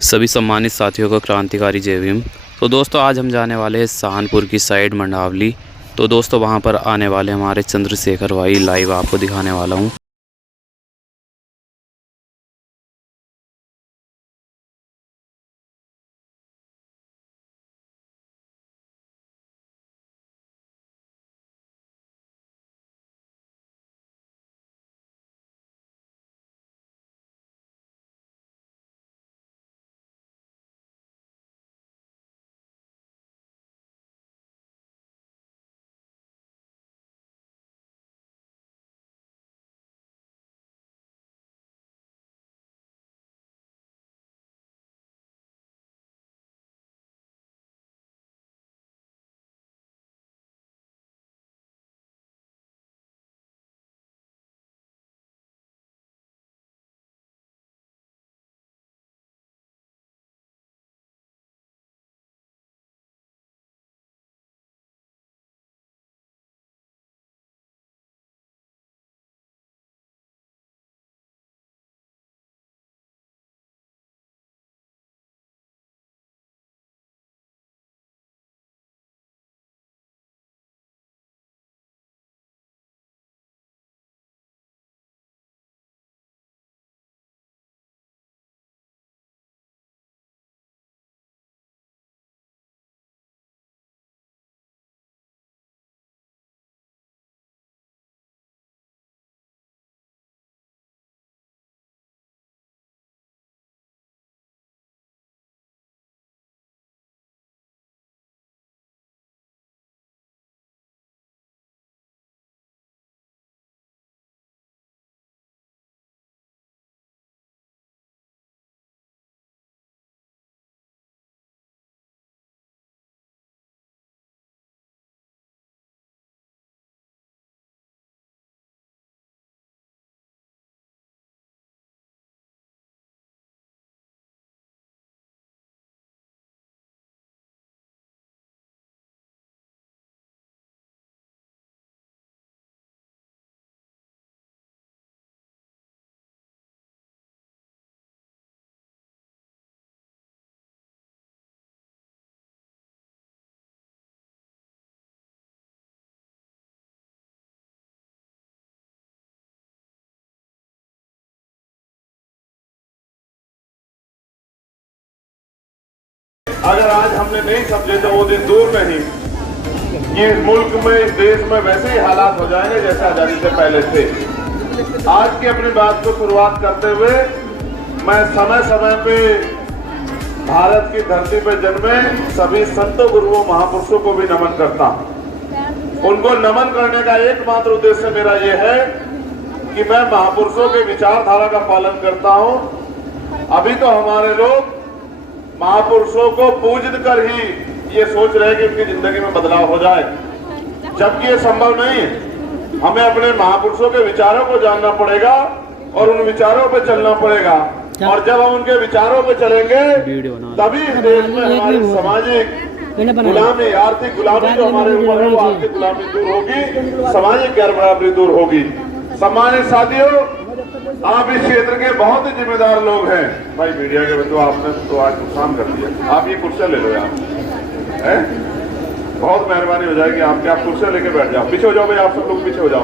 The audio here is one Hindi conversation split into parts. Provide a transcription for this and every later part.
सभी सम्मानित साथियों को क्रांतिकारी जय भीम। तो दोस्तों आज हम जाने वाले हैं सहारनपुर की साइड मंडावली। तो दोस्तों वहां पर आने वाले हमारे चंद्रशेखर भाई लाइव आपको दिखाने वाला हूं। अगर आज हमने नहीं समझे तो वो दिन दूर नहीं। ये मुल्क में, इस देश में वैसे ही हालात हो जाएंगे जैसे आजादी से पहले थे। आज की अपनी बात को शुरुआत करते हुए मैं समय समय पे भारत की धरती पर जन्मे सभी संतों, गुरुओं, महापुरुषों को भी नमन करता हूं। उनको नमन करने का एकमात्र उद्देश्य मेरा यह है कि मैं महापुरुषों के विचारधारा का पालन करता हूं। अभी तो हमारे लोग महापुरुषों को पूज कर ही ये सोच रहे हैं कि उनकी जिंदगी में बदलाव हो जाए, जबकि ये संभव नहीं है। हमें अपने महापुरुषों के विचारों को जानना पड़ेगा और उन विचारों पे चलना पड़ेगा। और जब हम उनके विचारों पे चलेंगे तभी इस देश में हमारी सामाजिक गुलामी, आर्थिक गुलामी जो हमारे ऊपर है वो आर्थिक गुलामी दूर होगी, सामाजिक गैर बराबरी दूर होगी। सम्मानित साथियों, आप इस क्षेत्र के बहुत ही जिम्मेदार लोग हैं। भाई मीडिया के बंधु, आपने तो आज नुकसान कर दिया। आप ये कुर्सियां ले लो यार, है? बहुत मेहरबानी हो जाएगी आपकी। आप कुर्सियां लेके बैठ जाओ। पीछे हो जाओ भाई, आप सब लोग पीछे हो जाओ,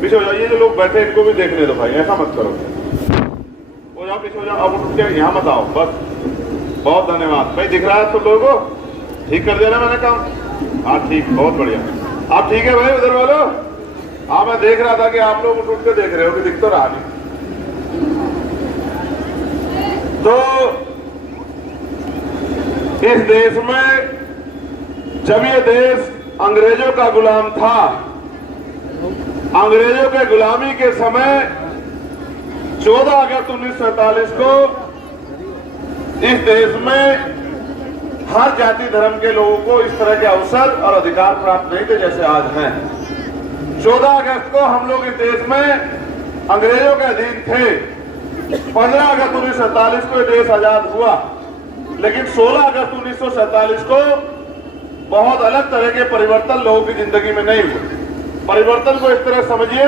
पीछे हो जाओ। ये जो लोग बैठे इनको भी देखने दो भाई, ऐसा मत करो। हो जाओ, पीछे हो जाओ। अब उठ के यहाँ मत आओ, बस। बहुत धन्यवाद भाई। दिख रहा है सब लोगों को? ठीक कर दिया ना मैंने काम? हाँ ठीक, बहुत बढ़िया। आप ठीक है भाई उधर वालों? हाँ, मैं देख रहा था कि आप लोग उठ के देख रहे हो कि दिख तो रहा नहीं। तो इस देश में जब ये देश अंग्रेजों का गुलाम था, अंग्रेजों के गुलामी के समय 14 अगस्त 1947 को इस देश में हर जाति धर्म के लोगों को इस तरह के अवसर और अधिकार प्राप्त नहीं थे जैसे आज हैं। 14 अगस्त को हम लोग इस देश में अंग्रेजों के अधीन थे। 15 अगस्त 1947 को देश आजाद हुआ, लेकिन 16 अगस्त 1947 को बहुत अलग तरह के परिवर्तन लोगों की जिंदगी में नहीं हुए। परिवर्तन को इस तरह समझिए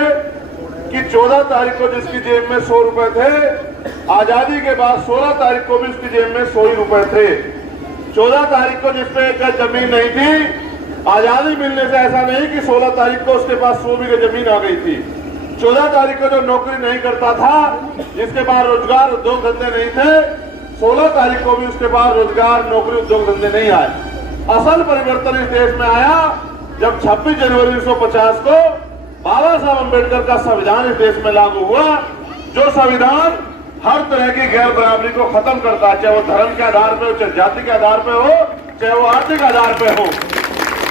कि 14 तारीख को जिसकी जेब में 100 रुपए थे, आजादी के बाद 16 तारीख को भी उसकी जेब में 100 ही रुपए थे। 14 तारीख को जिसपे एक जमीन नहीं थी, आजादी मिलने से ऐसा नहीं कि 16 तारीख को उसके पास 100 बीघे जमीन आ गई थी। 14 तारीख को जो नौकरी नहीं करता था, जिसके पास रोजगार उद्योग धंधे नहीं थे, 16 तारीख को भी उसके पास रोजगार नौकरी उद्योग धंधे नहीं आए। असल परिवर्तन इस देश में आया जब 26 जनवरी 1950 को बाबा साहब अम्बेडकर का संविधान इस देश में लागू हुआ, जो संविधान हर तरह की गैर बराबरी को खत्म करता है, चाहे वो धर्म के आधार पे हो, चाहे जाति के आधार पे हो, चाहे वो आर्थिक आधार पे हो।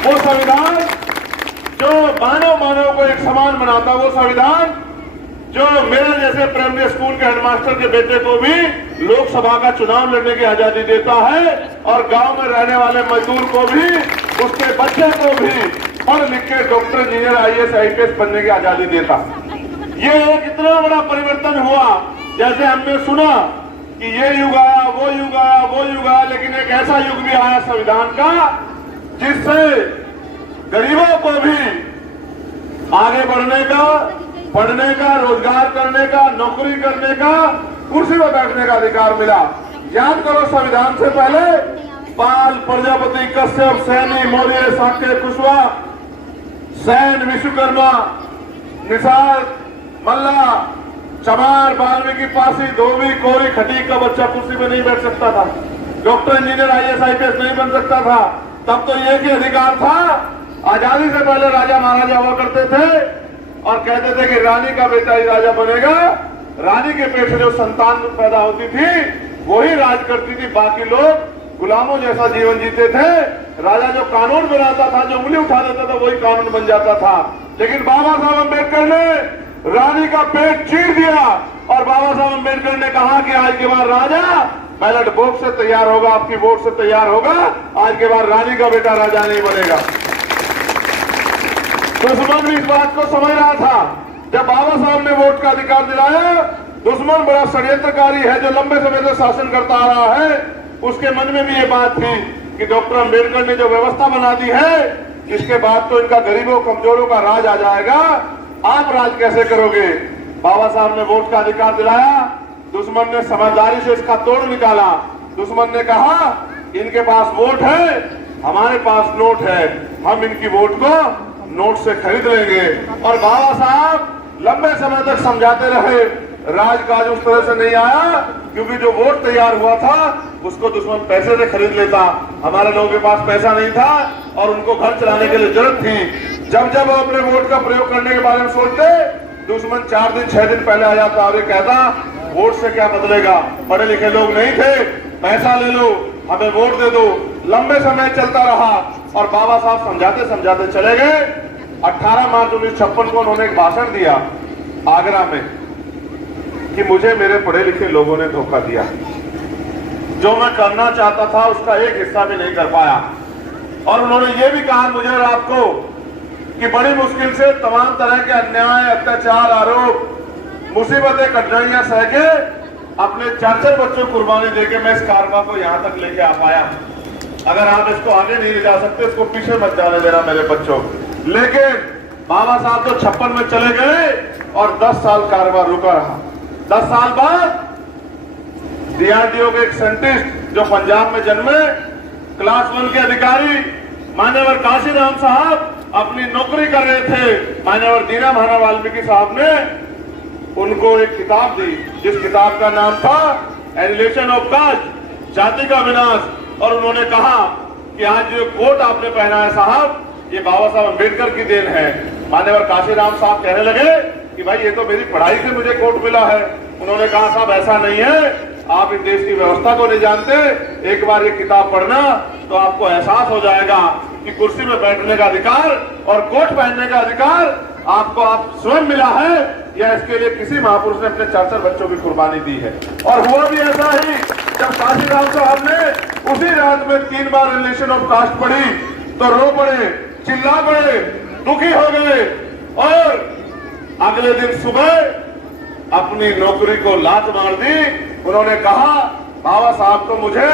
वो संविधान जो मानव को एक समान बनाता, वो संविधान जो मेरे जैसे प्राइमरी स्कूल के हेडमास्टर के बेटे को भी लोकसभा का चुनाव लड़ने की आजादी देता है, और गांव में रहने वाले मजदूर को भी, उसके बच्चे को भी पढ़ लिख के डॉक्टर, इंजीनियर, IAS, IPS बनने की आजादी देता। ये एक इतना बड़ा परिवर्तन हुआ, जैसे हमने सुना कि ये युग आया, वो युग आया, वो युग आया, लेकिन एक ऐसा युग भी आया संविधान का जिससे गरीबों को भी आगे बढ़ने का, पढ़ने का, रोजगार करने का, नौकरी करने का, कुर्सी पर बैठने का अधिकार मिला। याद करो, संविधान से पहले पाल, प्रजापति, कश्यप, सैनी, मौर्य, शाक्य, कुशवाहा, सैन, विश्वकर्मा, निषाद, मल्ला, चमार, वाल्मीकि, पासी, धोबी, कोरी, खटीक का बच्चा कुर्सी पे नहीं बैठ सकता था। डॉक्टर, इंजीनियर, IAS, IPS नहीं बन सकता था। तब तो ये भी अधिकार था। आजादी से पहले राजा महाराजा हुआ करते थे और कहते थे कि रानी का बेटा ही राजा बनेगा। रानी के पेट से जो संतान पैदा होती थी वही राज करती थी, बाकी लोग गुलामों जैसा जीवन जीते थे। राजा जो कानून बनाता था, जो उंगली उठा देता था, वही कानून बन जाता था। लेकिन बाबा साहब अम्बेडकर ने रानी का पेट चीर दिया और बाबा साहब अम्बेडकर ने कहा कि आज के बाद राजा बैलेट बॉक्स से तैयार होगा, आपकी वोट से तैयार होगा, आज के बाद रानी का बेटा राजा नहीं बनेगा। दुश्मन भी इस बात को समझ रहा था। जब बाबा साहब ने वोट का अधिकार दिलाया, दुश्मन बड़ा षड्यंत्रकारी है जो लंबे समय से शासन करता आ रहा है, उसके मन में भी ये बात थी कि डॉक्टर अम्बेडकर ने जो व्यवस्था बना दी है, इसके बाद तो इनका गरीबों कमजोरों का राज आ जाएगा, आप राज कैसे करोगे। बाबा साहब ने वोट का अधिकार दिलाया, दुश्मन ने समझदारी से इसका तोड़ निकाला। दुश्मन ने कहा इनके पास वोट है, हमारे पास नोट है, हम इनकी वोट को नोट से खरीद लेंगे। और बाबा साहब लंबे समय तक समझाते रहे, राजकाज उस तरह से नहीं आया, क्योंकि जो वोट तैयार हुआ था उसको दुश्मन पैसे से खरीद लेता। हमारे लोगों के पास पैसा नहीं था और उनको घर चलाने के लिए जरूरत थी। जब जब वो अपने वोट का प्रयोग करने के बारे में सोचते, दुश्मन 4 दिन 6 दिन पहले आ जाता और ये कहता वोट से क्या बदलेगा, पढ़े लिखे लोग नहीं थे, पैसा ले लो, हमें वोट दे दो। लंबे समय चलता रहा और बाबा साहब समझाते समझाते चले गए। 18 मार्च 1956 को उन्होंने एक भाषण दिया आगरा में कि मुझे मेरे पढ़े लिखे लोगों ने धोखा दिया, जो मैं करना चाहता था उसका एक हिस्सा भी नहीं कर पाया। और उन्होंने ये भी कहा मुझे और आपको कि बड़ी मुश्किल से तमाम तरह के अन्याय, अत्याचार, आरोप, मुसीबतें, कठिनाइयां सह के अपने 4 बच्चों को कुर्बानी देके मैं इस कारवा को यहां तक लेके आ पाया। अगर आप इसको आगे नहीं ले जा सकते, इसको पीछे मत जाने देना मेरे बच्चों। लेकिन बाबा साहब तो 56 में चले गए और 10 साल कारवा रुका रहा। 10 साल बाद DRDO के एक साइंटिस्ट जो पंजाब में जन्मे, क्लास 1 के अधिकारी मान्यवर काशीराम साहब अपनी नौकरी कर रहे थे। मान्यवर दीना भाना वाल्मीकि साहब ने उनको एक किताब दी, जिस किताब का नाम था एनिहिलेशन ऑफ कास्ट, जाति का विनाश। और उन्होंने कहा कि आज जो कोट आपने पहना है साहब, ये बाबा साहब अम्बेडकर की देन है। मान्यवर काशीराम साहब कहने लगे कि भाई ये तो मेरी पढ़ाई से मुझे कोट मिला है। उन्होंने कहा साहब ऐसा नहीं है, आप इस देश की व्यवस्था को नहीं जानते, एक बार ये किताब पढ़ना तो आपको एहसास हो जाएगा कि कुर्सी में बैठने का अधिकार और कोट पहनने का अधिकार आपको आप स्वयं मिला है या इसके लिए किसी महापुरुष ने अपने 4 बच्चों की कुर्बानी दी है। और हुआ भी ऐसा ही, जब काशीराम साहब ने उसी रात में 3 बार एनिहिलेशन ऑफ कास्ट पढ़ी तो रो पड़े, चिल्ला पड़े, दुखी हो गए और अगले दिन सुबह अपनी नौकरी को लात मार दी। उन्होंने कहा बाबा साहब तो मुझे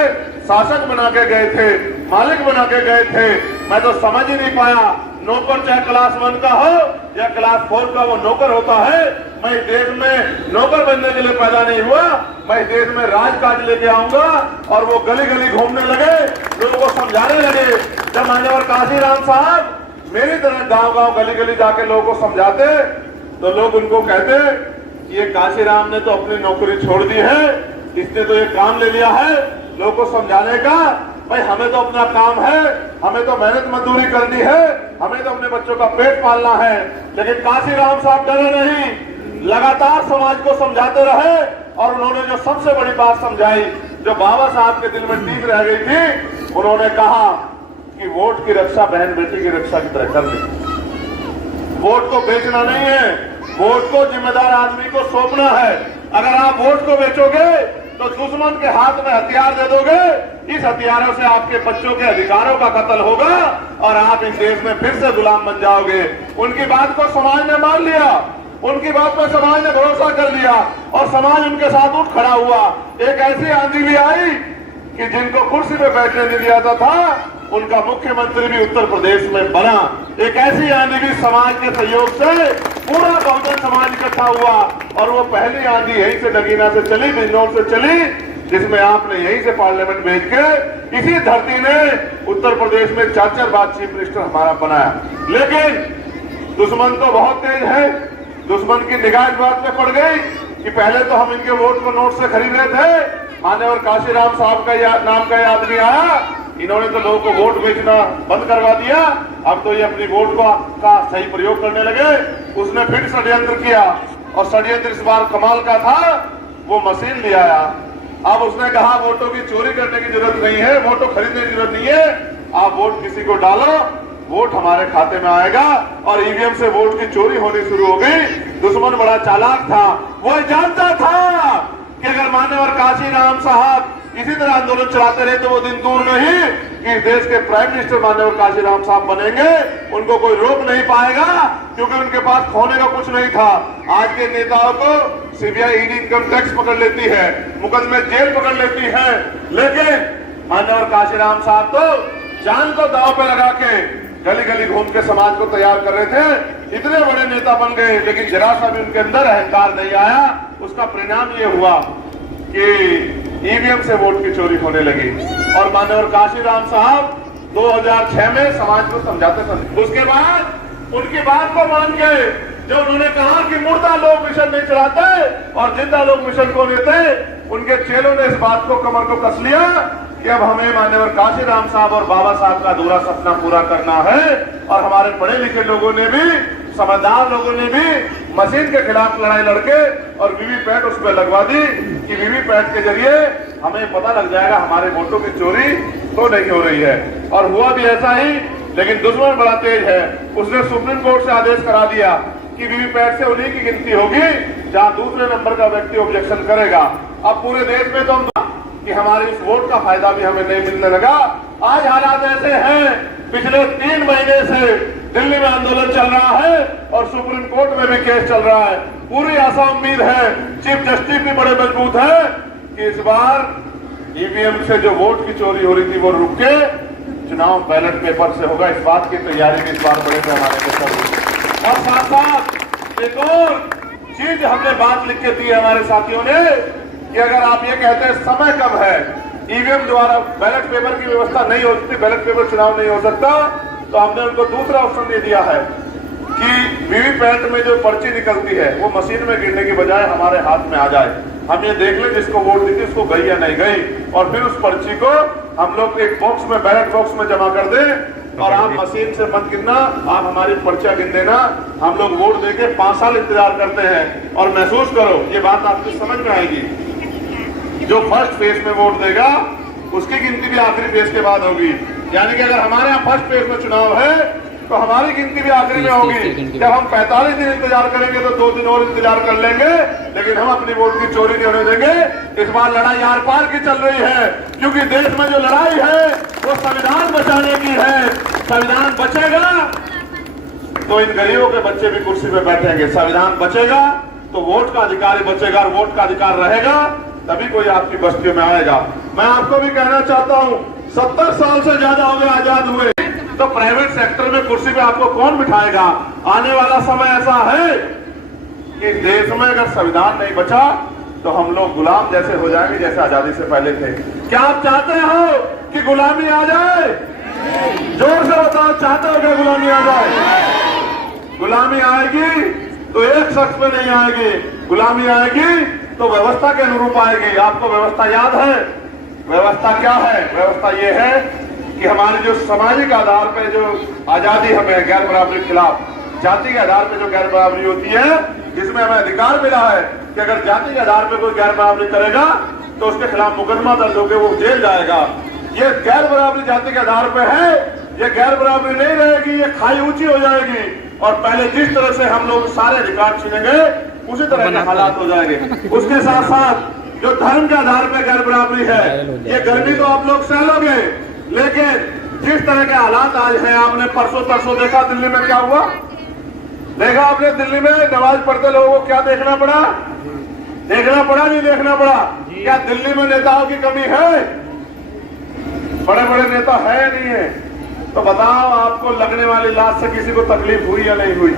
शासक बना के गए थे, मालिक बना के गए थे। मैं तो समझ ही नहीं पाया, नौकर चाहे क्लास 1 का हो या क्लास 4 का, वो नौकर होता है। मैं इस देश में नौकर बनने के लिए पैदा नहीं हुआ, मैं इस देश में राजकाज लेके आऊंगा। और वो गली गली घूमने लगे, लोगों को समझाने लगे। जब मान्यवर काशीराम साहब मेरी तरह गांव गांव गली गली जाके लोगों को समझाते, तो लोग उनको कहते ये काशीराम ने तो अपनी नौकरी छोड़ दी है, इसने तो ये काम ले लिया है लोगों को समझाने का। भाई हमें तो अपना काम है, हमें तो मेहनत मजदूरी करनी है, हमें तो अपने बच्चों का पेट पालना है। लेकिन काशीराम साहब डरे नहीं, लगातार समाज को समझाते रहे। और उन्होंने जो सबसे बड़ी बात समझाई, जो बाबा साहब के दिल में टीक रह गई थी, उन्होंने कहा कि वोट की रक्षा बहन बेटी की रक्षा की तरह कर दी। वोट को बेचना नहीं है, वोट को जिम्मेदार आदमी को सौंपना है। अगर आप वोट को बेचोगे तो दुश्मन के हाथ में हथियार दे दोगे, इस हथियारों से आपके बच्चों के अधिकारों का कत्ल होगा और आप इस देश में फिर से गुलाम बन जाओगे। उनकी बात को समाज ने मान लिया, उनकी बात पर समाज ने भरोसा कर लिया और समाज उनके साथ उठ खड़ा हुआ। एक ऐसी आंधी भी आई कि जिनको कुर्सी पे बैठने नहीं दिया था, उनका मुख्यमंत्री भी उत्तर प्रदेश में बना। एक ऐसी आंधी भी समाज के सहयोग से पूरा बहुजन समाज इकट्ठा हुआ और वो पहली आंधी यहीं से नगीना से चली, बिजनौर से चली, जिसमें आपने यहीं से पार्लियामेंट भेज के इसी धरती ने उत्तर प्रदेश में 4 बार चीफ मिनिस्टर हमारा बनाया। लेकिन दुश्मन तो बहुत तेज है, दुश्मन की निगाह इस बात में पड़ गई कि पहले तो हम इनके वोट को नोट से खरीद रहे थे, मान्यवर काशीराम साहब का नाम का आदमी आया, इन्होंने तो लोगों को वोट बेचना बंद करवा दिया। अब तो ये अपनी वोट का सही प्रयोग करने लगे। उसने फिर षड्यंत्र किया और षड्यंत्र इस बार कमाल का था, वो मशीन ले आया। अब उसने कहा वोटों की चोरी करने की जरूरत नहीं है, वोटों खरीदने की जरूरत नहीं है, आप वोट किसी को डालो, वोट हमारे खाते में आएगा। और ईवीएम से वोट की चोरी होनी शुरू हो गई। दुश्मन बड़ा चालाक था, वो जानता था कि अगर मान्यवर काशीराम साहब इसी तरह आंदोलन चलाते रहे तो वो दिन दूर नहीं कि देश के प्राइम मिनिस्टर माननीय काशीराम साहब बनेंगे। उनको कोई रोक नहीं पाएगा क्योंकि उनके पास खोने का कुछ नहीं था। आज के नेताओं को सीबीआई ईडी इनकम टैक्स पकड़ लेती है, मुकदमे जेल पकड़ लेती है, लेकिन माननीय काशीराम साहब तो जान को दांव पे लगा के गली गली घूम के समाज को तैयार कर रहे थे। इतने बड़े नेता बन गए, लेकिन जरा सा भी उनके अंदर अहंकार नहीं आया। उसका परिणाम ये हुआ कि ईवीएम से वोट की चोरी होने लगी। और माननीय काशीराम साहब 2006 में समाज को समझाते थे। उसके बाद उनकी बात को मान के जो उन्होंने कहा कि मुर्दा लोग मिशन नहीं चलाते और जिंदा लोग मिशन को लेते, उनके चेलों ने इस बात को कमर को कस लिया कि अब हमें माननीय काशीराम साहब और बाबा साहब का अधूरा सपना पूरा करना है। और हमारे पढ़े लिखे लोगों ने भी, समझदार लोगों ने भी मशीन के खिलाफ लड़ाई लड़के और वीवीपैट उस पर लगवा दी कि वीवीपैट के जरिए हमें पता लग जाएगा हमारे वोटों की चोरी तो नहीं हो रही है। और हुआ भी ऐसा ही, लेकिन दुश्मन बड़ा तेज है। उसने सुप्रीम कोर्ट से आदेश करा दिया कि वीवीपैट से उन्हीं की गिनती होगी जहां दूसरे नंबर का व्यक्ति ऑब्जेक्शन करेगा। अब पूरे देश में तो कि हमारे इस वोट का फायदा भी हमें नहीं मिलने लगा। आज हालात ऐसे हैं, पिछले 3 महीने से दिल्ली में आंदोलन चल रहा है और सुप्रीम कोर्ट में भी केस चल रहा है। पूरी आशा उम्मीद है, चीफ जस्टिस भी बड़े मजबूत है कि इस बार ईवीएम से जो वोट की चोरी हो रही थी वो रुक के चुनाव बैलेट पेपर से होगा। इस बात की तैयारी भी इस बार बड़े पैमाने पर कर रही है। और साथ साथ एक और चीज हमने बात लिख के दी है हमारे साथियों ने कि अगर आप ये कहते हैं समय कब है, ईवीएम द्वारा बैलेट पेपर की व्यवस्था नहीं हो सकती, बैलेट पेपर चुनाव नहीं हो सकता, तो हमने उनको दूसरा ऑप्शन दे दिया है कि वीवीपैट में जो पर्ची निकलती है वो मशीन में गिरने की बजाय हमारे हाथ में आ जाए। हम ये देख लें जिसको वोट दी थी उसको गई या नहीं गई, और फिर उस पर्ची को हम लोग एक बॉक्स में, बैलेट बॉक्स में जमा कर दें और आप मशीन से मत गिनना, आप हमारी पर्चियां गिन देना। हम लोग वोट देके 5 साल इंतजार करते हैं और महसूस करो ये बात आपकी समझ में आएगी। जो फर्स्ट फेज में वोट देगा उसकी गिनती भी आखिरी फेज के बाद होगी। यानी कि अगर हमारे यहाँ फर्स्ट फेज में चुनाव है तो हमारी गिनती भी आखिरी में होगी। जब हम 45 दिन इंतजार करेंगे तो 2 दिन और इंतजार कर लेंगे, लेकिन हम अपनी वोट की चोरी नहीं होने देंगे। इस बार लड़ाई आर पार की चल रही है क्योंकि देश में जो लड़ाई है वो संविधान बचाने की है। संविधान बचेगा तो इन गरीबों के बच्चे भी कुर्सी पे बैठेंगे, संविधान बचेगा तो वोट का अधिकार ही बचेगा, और वोट का अधिकार रहेगा तभी कोई आपकी बस्तियों में आएगा। मैं आपको भी कहना चाहता हूं, 70 साल से ज्यादा हो गए आजाद हुए, तो प्राइवेट सेक्टर में कुर्सी पे आपको कौन बिठाएगा? आने वाला समय ऐसा है कि देश में अगर संविधान नहीं बचा तो हम लोग गुलाम जैसे हो जाएंगे जैसे आजादी से पहले थे। क्या आप चाहते हो कि गुलामी आ जाए? जोर से बताओ, चाहते हो क्या गुलामी आ जाए? गुलामी आएगी तो एक शख्स पे नहीं आएगी, गुलामी आएगी तो व्यवस्था के अनुरूप आएगी। आपको व्यवस्था याद है? व्यवस्था क्या है? व्यवस्था ये है कि हमारे जो सामाजिक आधार पे जो आजादी हमें गैर बराबरी के खिलाफ, जाति के आधार पे जो गैर बराबरी होती है, जिसमें हमें अधिकार मिला है कि अगर जाति के आधार पे कोई गैर बराबरी करेगा तो उसके खिलाफ मुकदमा दर्ज होकर वो जेल जाएगा। ये गैर बराबरी जाति के आधार पे है, ये गैर बराबरी नहीं रहेगी, ये खाई ऊंची हो जाएगी और पहले जिस तरह से हम लोग सारे अधिकार छीनेंगे उसी तरह के हालात हो जाएंगे। उसके साथ साथ जो धर्म के आधार पे गैर बराबरी है, ये गर्मी तो आप लोग सह लोगे, लेकिन जिस तरह के हालात आज हैं, आपने परसों तरसों देखा दिल्ली में क्या हुआ? देखा आपने दिल्ली में नमाज पढ़ते लोगों को क्या देखना पड़ा? देखना पड़ा नहीं देखना पड़ा? क्या दिल्ली में नेताओं की कमी है? बड़े बड़े नेता है या नहीं है? तो बताओ, आपको लगने वाली लाश से किसी को तकलीफ हुई या नहीं हुई?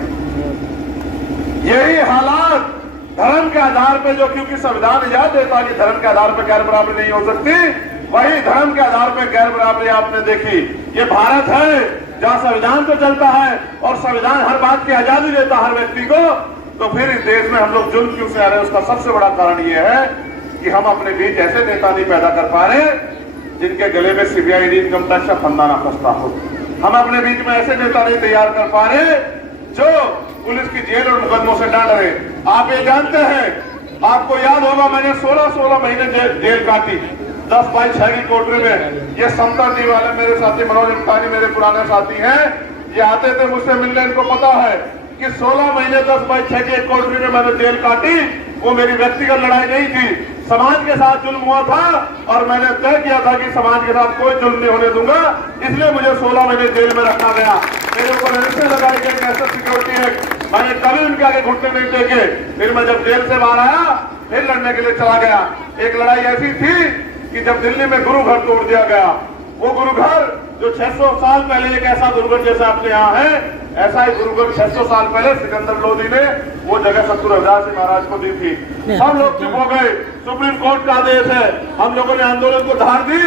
यही हालात धर्म के आधार पे, जो क्योंकि संविधान इजाजत देता कि धर्म के आधार पर गैर बराबरी नहीं हो सकती, वही धर्म के आधार पर गैर बराबरी आपने देखी। ये भारत है जहाँ संविधान तो चलता है और संविधान हर बात की आजादी देता हर व्यक्ति को, तो फिर इस देश में हम लोग जुल्म क्यों से आ रहे हैं? उसका सबसे बड़ा कारण ये है कि हम अपने बीच ऐसे नेता नहीं पैदा कर पा रहे जिनके गले में सीबीआई इनकम टैक्स का फंदा ना फंसता हो। हम अपने बीच में ऐसे नेता नहीं तैयार कर पा रहे जो पुलिस की जेल और मुकदमों से डर रहे। आप ये जानते हैं, आपको याद होगा, मैंने 16 महीने जेल काटी 10/6 की कोठरी में। ये समता दी वाले मेरे साथी मनोज अंतानी मेरे पुराने साथी हैं, ये आते थे मुझसे मिलने, इनको पता है कि 16 महीने 10/6 की एक कोठरी में मैंने जेल काटी। वो मेरी व्यक्तिगत लड़ाई नहीं थी, समाज के साथ जुल्म हुआ था और मैंने तय किया था कि समाज के साथ कोई जुल्म नहीं होने दूंगा, इसलिए मुझे 16 महीने जेल में रखा गया। मेरे ऊपर ऐसे लगाई गई नेशनल सिक्योरिटी एक्ट, मैंने कभी उनके आगे घुटने नहीं टेके। फिर मैं जब जेल से बाहर आया फिर लड़ने के लिए चला गया। एक लड़ाई ऐसी थी कि जब दिल्ली में गुरु घर तोड़ दिया गया, वो गुरु घर जो 600 साल पहले एक ऐसा गुरुघर जैसा आपके यहाँ है, ऐसा ही गुरुघर 600 साल पहले सिकंदर लोधी ने वो जगह सतगुरु रविदास जी महाराज को दी थी। हम लोग चुप हो गए, सुप्रीम कोर्ट का आदेश है। हम लोगों ने आंदोलन को धार दी,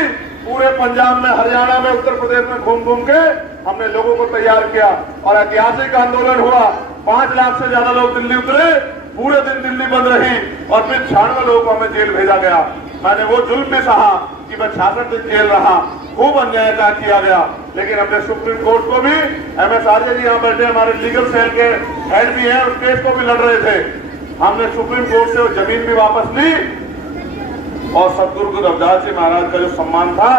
पूरे पंजाब में, हरियाणा में, उत्तर प्रदेश में घूम घूम के हमने लोगों को तैयार किया और ऐतिहासिक आंदोलन हुआ। 5 लाख से ज्यादा लोग दिल्ली उतरे, पूरे दिन दिल्ली बंद रही और फिर 96 लोगों को हमें जेल भेजा गया। मैंने वो जुल्म भी सहा कि मैं 66 दिन जेल रहा, खूब अन्याय का किया गया, लेकिन हमने सुप्रीम कोर्ट को भी, MS आर्य जी यहाँ बैठे हमारे लीगल सेल के हेड भी हैं, उस केस को भी लड़ रहे थे। हमने सुप्रीम कोर्ट से वो जमीन भी वापस ली और सतगुरु रविदास जी महाराज का जो सम्मान था,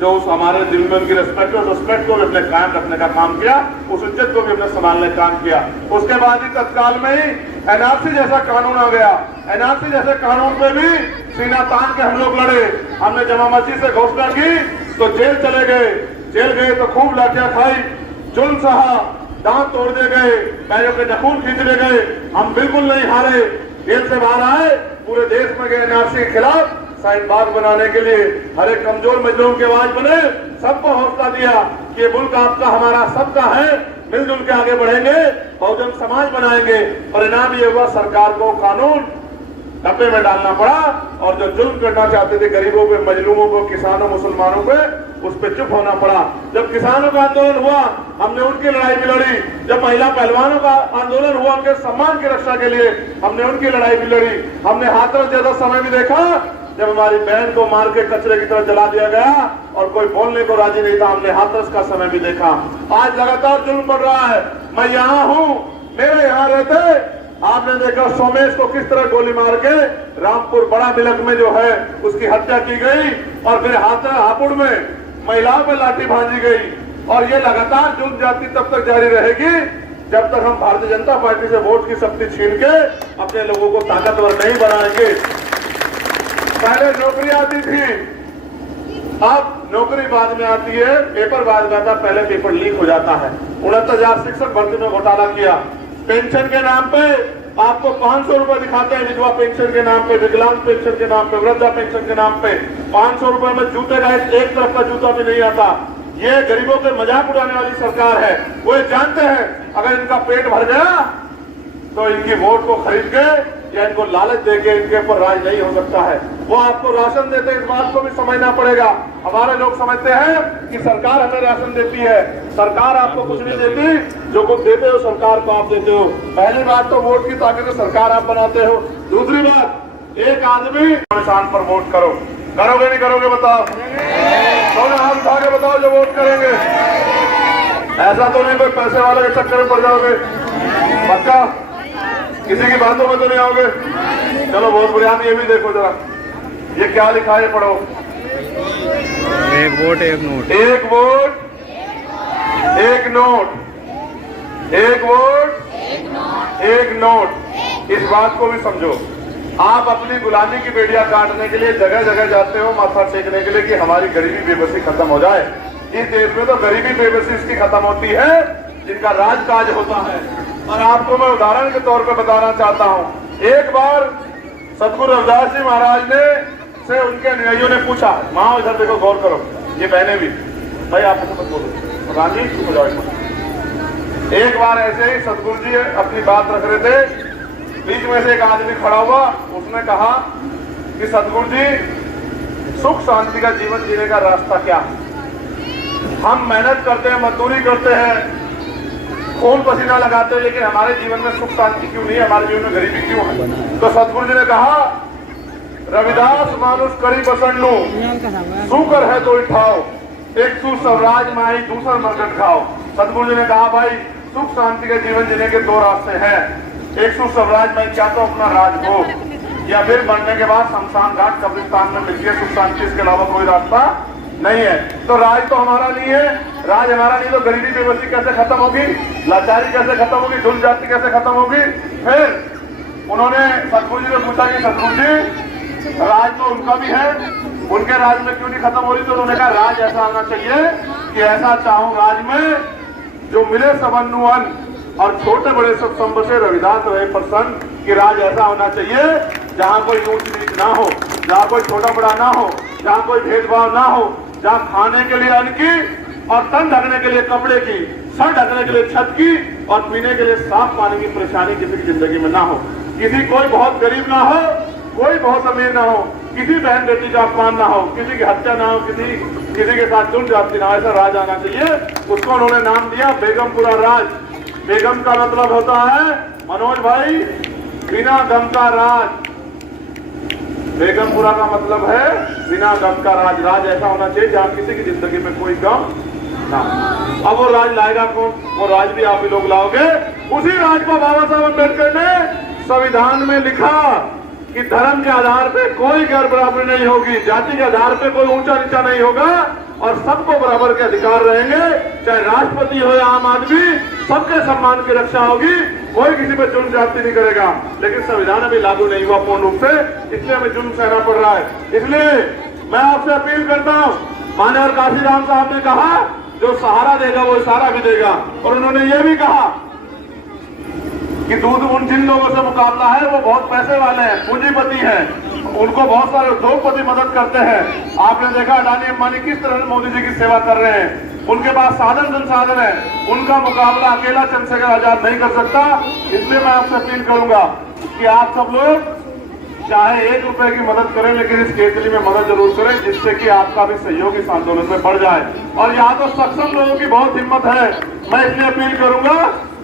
जो उस हमारे दिल में उनकी रिस्पेक्ट को भी अपने कायम रखने का काम किया, उस इज्जत को भी अपने संभालने का काम किया। उसके बाद ही तत्काल में ही NRC जैसा कानून आ गया। NRC जैसे कानून पे भी सीना तान के हम लोग लड़े। हमने जमा मस्जिद से घोषणा की तो जेल चले गए, जेल गए तो खूब लाठियां खाई, जुल्म सहा, दांत तोड़ दिए गए, पैरों के नखून खींच ले गए। हम बिल्कुल नहीं हारे, जेल से बाहर आए, पूरे देश में गए NRC के खिलाफ साइन बाग बनाने के लिए, हर एक कमजोर मजलूम की आवाज बने, सबको हौसला दिया कि ये मुल्क आपका हमारा सबका है, मिलजुल के आगे बढ़ेंगे, बहुजन समाज बनाएंगे। परिणाम ये हुआ, सरकार को कानून डब्बे में डालना पड़ा और जो जुल्म करना चाहते थे गरीबों पे, मजलूमों को, किसानों, मुसलमानों पे, उस पे चुप होना पड़ा। जब किसानों का आंदोलन हुआ हमने उनकी लड़ाई भी लड़ी, जब महिला पहलवानों का आंदोलन हुआ उनके सम्मान की रक्षा के लिए हमने उनकी लड़ाई भी लड़ी। हमने हाथरस जैसा समय भी देखा जब हमारी बहन को मार के कचरे की तरह जला दिया गया और कोई बोलने को राजी नहीं था। हमने हाथरस का समय भी देखा। आज लगातार जुल्म बढ़ रहा है। मैं यहाँ हूँ, मेरे यहाँ रहते, आपने देखा सोमेश को किस तरह गोली मार के रामपुर बड़ा बिलक में जो है उसकी हत्या की गई और फिर हापुड़ में महिलाओं पर लाठी भांजी गई। और ये लगातार जुल्म जाति तब तक जारी रहेगी जब तक हम भारतीय जनता पार्टी से वोट की शक्ति छीन के अपने लोगों को ताकतवर नहीं बनाएंगे। पहले नौकरी आती थी, अब नौकरी बाद में आती है, पेपर बाद में आता, पहले पेपर लीक हो जाता है। 69,000 शिक्षक भर्ती में घोटाला किया। पेंशन के नाम पे आपको 500 रुपए दिखाते हैं, विधवा पेंशन के नाम पे, विकलांग पेंशन के नाम पे, वृद्धा पेंशन के नाम पे। 500 रुपए में जूते का एक तरफ का जूता भी नहीं आता। ये गरीबों के मजाक उड़ाने वाली सरकार है। वो ये जानते हैं अगर इनका पेट भर गया तो इनकी वोट को खरीद के या इनको लालच देके इनके ऊपर राज नहीं हो सकता है। वो आपको राशन देते हैं, इस बात को भी समझना पड़ेगा। हमारे लोग समझते हैं कि सरकार हमें राशन देती है, सरकार आपको कुछ नहीं देती। जो कुछ देते हो सरकार को आप देते हो। पहली बात तो वोट की ताकत से सरकार आप बनाते हो। दूसरी बात, एक आदमी निशान पर वोट करो। करोगे नहीं करोगे बताओ? दोनों हाथ उठा के बताओ जो वोट करेंगे। ऐसा तो नहीं कोई पैसे वाले के चक्कर में पड़ जाओगे? पक्का? किसी की बातों में तो नहीं आओगे? चलो बहुत बढ़िया। ये भी देखो जरा, ये क्या लिखा है, पढ़ो। एक वोट एक नोट, एक वोट एक नोट, एक वोट एक नोट। इस बात को भी समझो। आप अपनी गुलामी की बेड़ियां काटने के लिए जगह जगह जाते हो माथा टेकने के लिए कि हमारी गरीबी बेबसी खत्म हो जाए। इस देश में तो गरीबी बेबसी इसकी खत्म होती है जिनका राज काज होता है। और आपको मैं उदाहरण के तौर पर बताना चाहता हूँ। एक बार सतगुरु रविदास जी महाराज ने से उनके अनुयायियों ने पूछा, माँ इधर देखो गौर करो, ये बहने भी, भाई आप मत बोलो, रानी चुप हो जाओ। एक बार ऐसे ही सतगुरु जी अपनी बात रख रहे थे, बीच में से एक आदमी खड़ा हुआ। उसने कहा कि सतगुरु जी, सुख शांति का जीवन जीने का रास्ता क्या है? हम मेहनत करते हैं, मजदूरी करते हैं, खून पसीना लगाते हैं, लेकिन हमारे जीवन में सुख शांति क्यों नहीं है? हमारे जीवन में गरीबी क्यों है? तो सतगुरु जी ने कहा, रविदास मानुष करी बसंडू, सुकर है तो उठाओ, एक सु स्वराज माई दूसरा मरकट खाओ। सतगुरु जी ने कहा, भाई सुख शांति के जीवन जीने के दो रास्ते हैं। एक सु स्वराज माई, क्या तो अपना राज हो, या फिर मरने के बाद शमशान घाट कब्रिस्तान में मिलकर सुख शांति, इसके अलावा कोई रास्ता नहीं है। तो राज तो हमारा नहीं है। राज हमारा नहीं तो गरीबी बेबसी कैसे खत्म होगी? लाचारी कैसे खत्म होगी? दुल जाति कैसे खत्म होगी? फिर उन्होंने सतगुरु जी से पूछा कि सतगुरु जी, राज तो उनका भी है, उनके राज में क्यों नहीं खत्म हो रही? तो उन्होंने कहा, राज ऐसा होना चाहिए कि ऐसा चाहूं राज में जो मिले सबन्नु अन्न और छोटे बड़े सब संबसे रविदास रहे प्रसन्न। कि राज ऐसा होना चाहिए जहाँ कोई ऊंच नीच ना हो, जहाँ कोई छोटा बड़ा ना हो, जहाँ कोई भेदभाव ना हो, जहाँ खाने के लिए अन्न की और तन ढकने के लिए कपड़े की, सर ढकने के लिए छत की और पीने के लिए साफ पानी की परेशानी किसी की जिंदगी में ना हो। किसी कोई बहुत गरीब ना हो, कोई बहुत अमीर ना हो, किसी बहन बेटी का अपमान ना हो, किसी की हत्या ना हो, किसी के साथ जुड़ जाती ना हो। ऐसा राज आना चाहिए। उसको उन्होंने नाम दिया बेगमपुरा राज। बेगम का मतलब होता है, मनोज भाई, बिना गम का राज। बेगमपुरा का मतलब है बिना गम का राज। राज ऐसा होना चाहिए जहाँ किसी की जिंदगी में कोई गम ना। अब वो राज लाएगा कौन? वो राज भी आप ही लोग लाओगे। उसी राज को बाबा साहब अम्बेडकर ने संविधान में लिखा कि धर्म के आधार पे कोई गैर बराबरी नहीं होगी, जाति के आधार पे कोई ऊंचा नीचा नहीं होगा और सबको बराबर के अधिकार रहेंगे। चाहे राष्ट्रपति हो या आम आदमी, सबके सम्मान की रक्षा होगी। कोई किसी पे जुल्म जाति नहीं करेगा। लेकिन संविधान अभी लागू नहीं हुआ पूर्ण रूप से, इसलिए हमें जुल्म सहना पड़ रहा है। इसलिए मैं आपसे अपील करता हूँ, माननीय काशीराम साहब ने कहा जो सहारा देगा वो इशारा भी देगा। और उन्होंने ये भी कहा कि दूध उन जिन लोगों से मुकाबला है वो बहुत पैसे वाले हैं, पूंजीपति हैं, उनको बहुत सारे उद्योगपति मदद करते हैं। आपने देखा अडानी अंबानी किस तरह मोदी जी की सेवा कर रहे हैं। उनके पास साधन संसाधन है, उनका मुकाबला अकेला चंद्रशेखर आजाद नहीं कर सकता। इसलिए मैं आपसे अपील करूंगा कि आप सब लोग चाहे 1 रुपए की मदद करें, लेकिन इस केतली में मदद जरूर करें, जिससे कि आपका भी सहयोग इस आंदोलन में बढ़ जाए। और यहाँ तो सक्षम लोगों की बहुत हिम्मत है। मैं इसलिए अपील करूंगा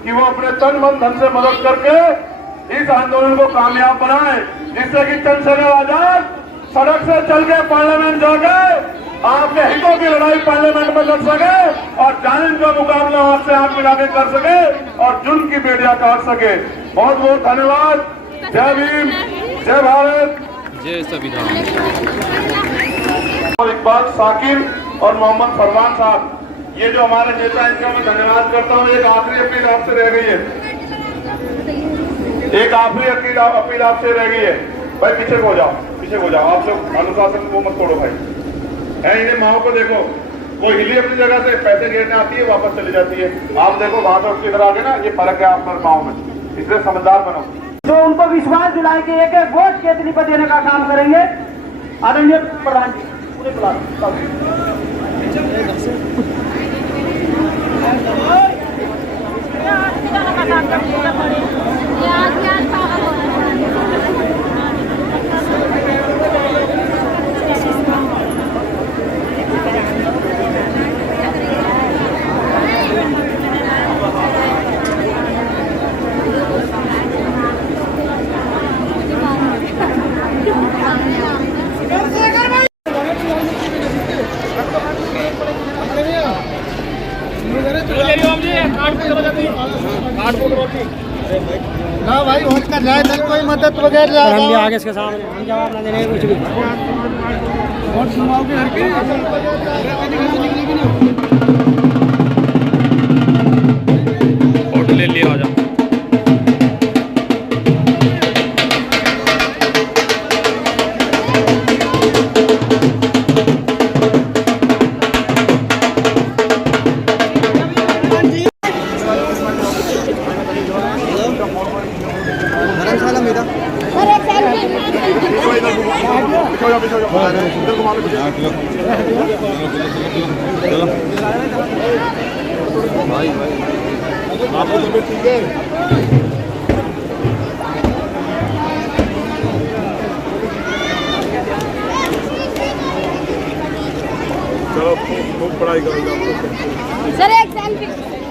कि वो अपने तन मन धन से मदद करके इस आंदोलन को कामयाब बनाए, जिससे कि चंद्रशेखर आजाद सड़क से चल के पार्लियामेंट जाके आपके हितों की लड़ाई पार्लियामेंट में लड़ सके और जालिम का मुकाबला आपसे आंख मिला के कर सके और जुल्म की बेड़ियां काट सके। बहुत बहुत धन्यवाद। जय भीम, जय भारत, जय संविधान। और इकबाल साकिर और मोहम्मद फरमान साहब, ये जो हमारे नेता, इनका मैं धन्यवाद करता हूँ। एक आखिरी अपील आपसे रह गई है, एक आखिरी अपील आपसे रह गई है। भाई पीछे हो जाओ, पीछे हो जाओ। आप लोग अनुशासन को मत तोड़ो भाई। है इन्हें माओ को देखो, वो हिली अपनी जगह से पैसे गिरने आती है, वापस चली जाती है। आप देखो वहां पे उसकी तरह आगे ना, ये फर्क है आप पर माओ में। इसलिए समझदार बनो। जो उनको विश्वास दिलाए कि एक एक वोट केतली पर देने का काम करेंगे। आदरणीय प्रधान जी। ना भाई होश कर जाए तो कोई मदद वगैरह हम भी आगे इसके सामने हम जवाब ना देने कुछ भी और सुनाओगे हर के फोटो ले लिया, आ जाओ। धर्मशाला मेरा चलो खूब पढ़ाई करेगा। सर एक सेल्फी